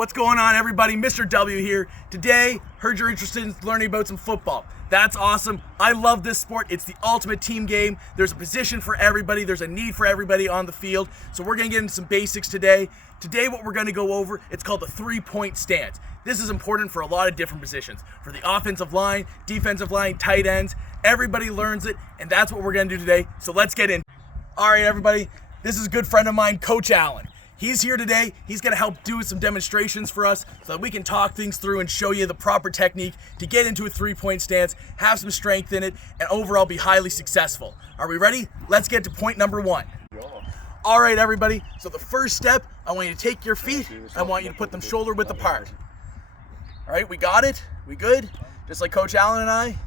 What's going on, everybody? Mr. W here. Today, heard you're interested in learning about some football. That's awesome. I love this sport. It's the ultimate team game. There's a position for everybody. There's a need for everybody on the field. So we're going to get into some basics today. Today, what we're going to go over, it's called the 3-point stance. This is important for a lot of different positions. For the offensive line, defensive line, tight ends. Everybody learns it, and that's what we're going to do today. So let's get in. All right, everybody. This is a good friend of mine, Coach Allen. He's here today. He's going to help do some demonstrations for us so that we can talk things through and show you the proper technique to get into a 3-point stance, have some strength in it, and overall be highly successful. Are we ready? Let's get to point number 1. All right, everybody. So the first step, I want you to take your feet. I want you to put them shoulder width apart. All right, we got it? We good? Just like Coach Allen and I?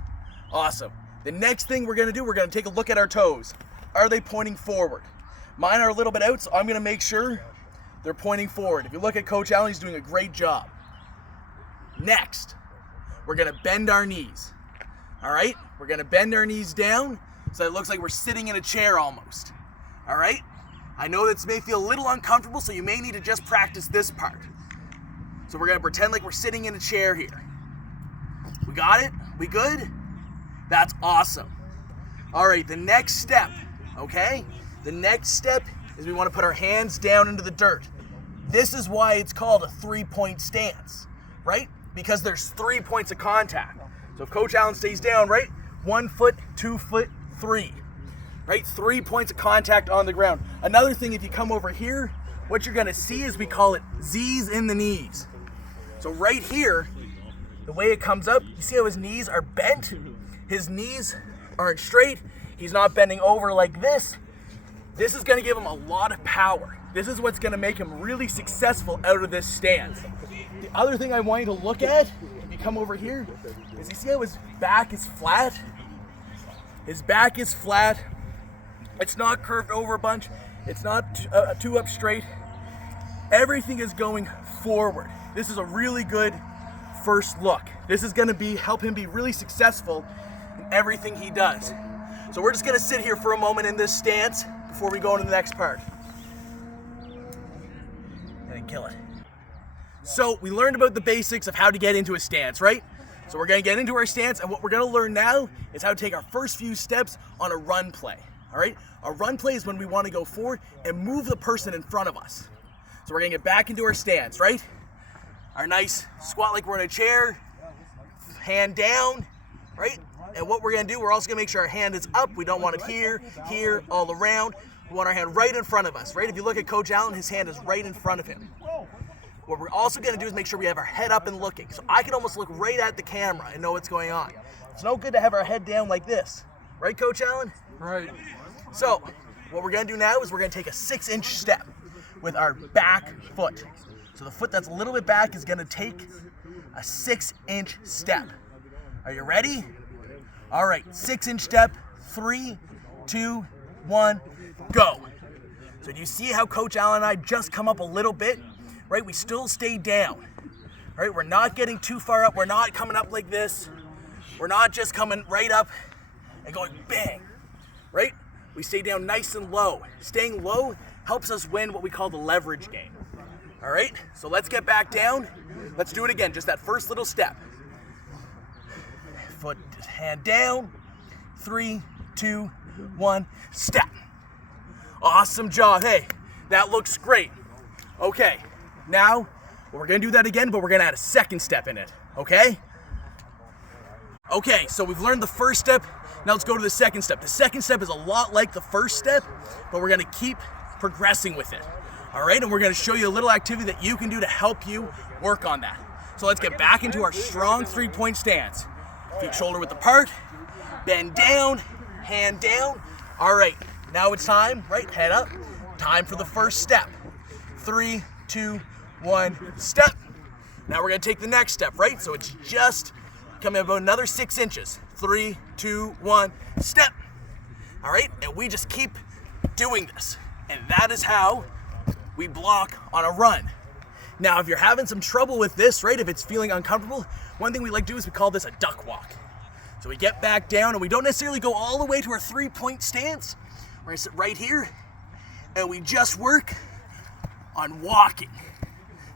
Awesome. The next thing we're going to do, we're going to take a look at our toes. Are they pointing forward? Mine are a little bit out, so I'm going to make sure they're pointing forward. If you look at Coach Allen, he's doing a great job. Next, we're gonna bend our knees. All right? We're gonna bend our knees down so it looks like we're sitting in a chair almost. All right? I know this may feel a little uncomfortable, so you may need to just practice this part. So we're gonna pretend like we're sitting in a chair here. We got it? We good? That's awesome. All right, the next step, okay? The next step is we want to put our hands down into the dirt. This is why it's called a 3-point stance, right? Because there's 3 points of contact. So if Coach Allen stays down, right? 1 foot, 2 foot, 3, right? 3 points of contact on the ground. Another thing, if you come over here, what you're gonna see is we call it Z's in the knees. So right here, the way it comes up, you see how his knees are bent? His knees aren't straight. He's not bending over like this. This is going to give him a lot of power. This is what's going to make him really successful out of this stance. The other thing I want you to look at, if you come over here, is you see how his back is flat? His back is flat. It's not curved over a bunch. It's not too up straight. Everything is going forward. This is a really good first look. This is going to help him be really successful in everything he does. So we're just going to sit here for a moment in this stance before we go into the next part. And then kill it. So we learned about the basics of how to get into a stance, right? So we're going to get into our stance, and what we're going to learn now is how to take our first few steps on a run play, all right? A run play is when we want to go forward and move the person in front of us. So we're going to get back into our stance, right? Our nice squat like we're in a chair, hand down, right? And what we're going to do, we're also going to make sure our hand is up. We don't want it here, here, all around. We want our hand right in front of us, right? If you look at Coach Allen, his hand is right in front of him. What we're also going to do is make sure we have our head up and looking. So I can almost look right at the camera and know what's going on. It's no good to have our head down like this. Right, Coach Allen? Right. So what we're going to do now is we're going to take a 6-inch step with our back foot. So the foot that's a little bit back is going to take a 6-inch step. Are you ready? All right, 6-inch step, 3, 2, 1, go. So do you see how Coach Allen and I just come up a little bit, right? We still stay down, right? We're not getting too far up. We're not coming up like this. We're not just coming right up and going bang, right? We stay down nice and low. Staying low helps us win what we call the leverage game. All right, so let's get back down. Let's do it again, just that first little step. Foot, hand down, 3, 2, 1, step. Awesome job. Hey, that looks great. Okay, now we're gonna do that again, but we're gonna add a second step in it, okay? Okay, so we've learned the first step. Now let's go to the second step. The second step is a lot like the first step, but we're gonna keep progressing with it. All right, and we're gonna show you a little activity that you can do to help you work on that. So let's get back into our strong 3-point stance. Feet shoulder width apart, bend down, hand down. All right, now it's time, right, head up. Time for the first step. 3, 2, 1, step. Now we're gonna take the next step, right? So it's just coming about another 6 inches. 3, 2, 1, step. All right, and we just keep doing this. And that is how we block on a run. Now, if you're having some trouble with this, right, if it's feeling uncomfortable, one thing we like to do is we call this a duck walk. So we get back down and we don't necessarily go all the way to our 3-point stance. We're gonna sit right here and we just work on walking.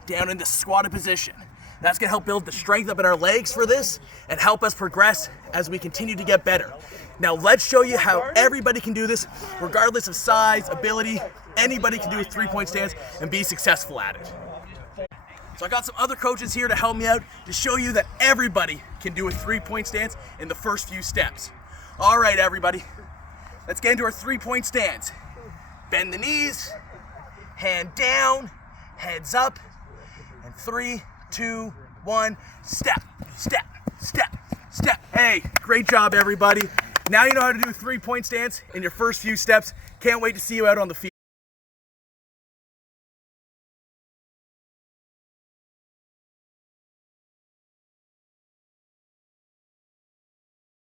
down in the squatted position. That's gonna help build the strength up in our legs for this and help us progress as we continue to get better. Now let's show you how everybody can do this, regardless of size, ability. Anybody can do a 3-point stance and be successful at it. So I got some other coaches here to help me out to show you that everybody can do a 3-point stance in the first few steps. All right, everybody, let's get into our 3-point stance. Bend the knees, hand down, heads up, and 3, 2, 1, step, step, step, step. Hey, great job, everybody. Now you know how to do a 3-point stance in your first few steps. Can't wait to see you out on the field.